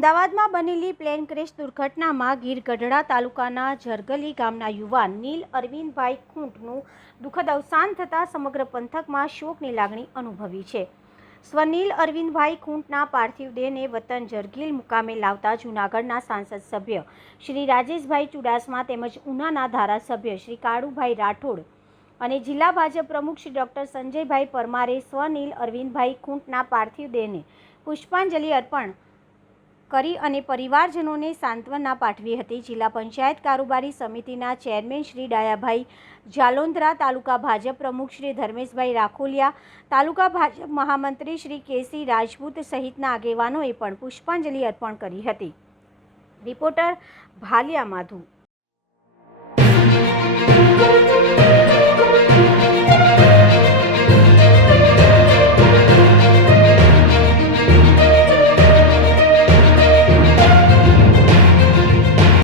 અમદાવાદમાં બનેલી plane crash દુર્ઘટનામાં ગીર ગઢડા તાલુકાના જરગલી ગામના યુવાન નીલ અરવિંદભાઈ ખૂંટનું દુઃખદ અવસાન થતાં સમગ્ર પંથકમાં શોકની લાગણી અનુભવી છે. સ્વનીલ અરવિંદભાઈ ખૂંટના પાર્થિવ દેહને વતન જરગીલ મુકામે લાવતા જૂનાગઢના સાંસદ સભ્ય શ્રી રાજેશભાઈ ચુડાસમા તેમજ ઉનાના ધારાસભ્ય શ્રી કાળુભાઈ રાઠોડ અને જિલ્લા ભાજપ પ્રમુખ શ્રી ડૉક્ટર સંજયભાઈ પરમારે સ્વનીલ અરવિંદભાઈ ખૂંટના પાર્થિવ દેહને પુષ્પાંજલિ અર્પણ કરી અને પરિવારજનોને સાંત્વના પાઠવી હતી. જિલ્લા પંચાયત કારોબારી સમિતિના ચેરમેન શ્રી ડાયાભાઈ જાલોંધરા, તાલુકા ભાજપ પ્રમુખ શ્રી ધર્મેશભાઈ રાખોલિયા, તાલુકા ભાજપ મહામંત્રી શ્રી કેસી રાજપૂત સહિતના આગેવાનોએ પણ પુષ્પાંજલિ અર્પણ કરી હતી. રિપોર્ટર ભાલિયા માધુ.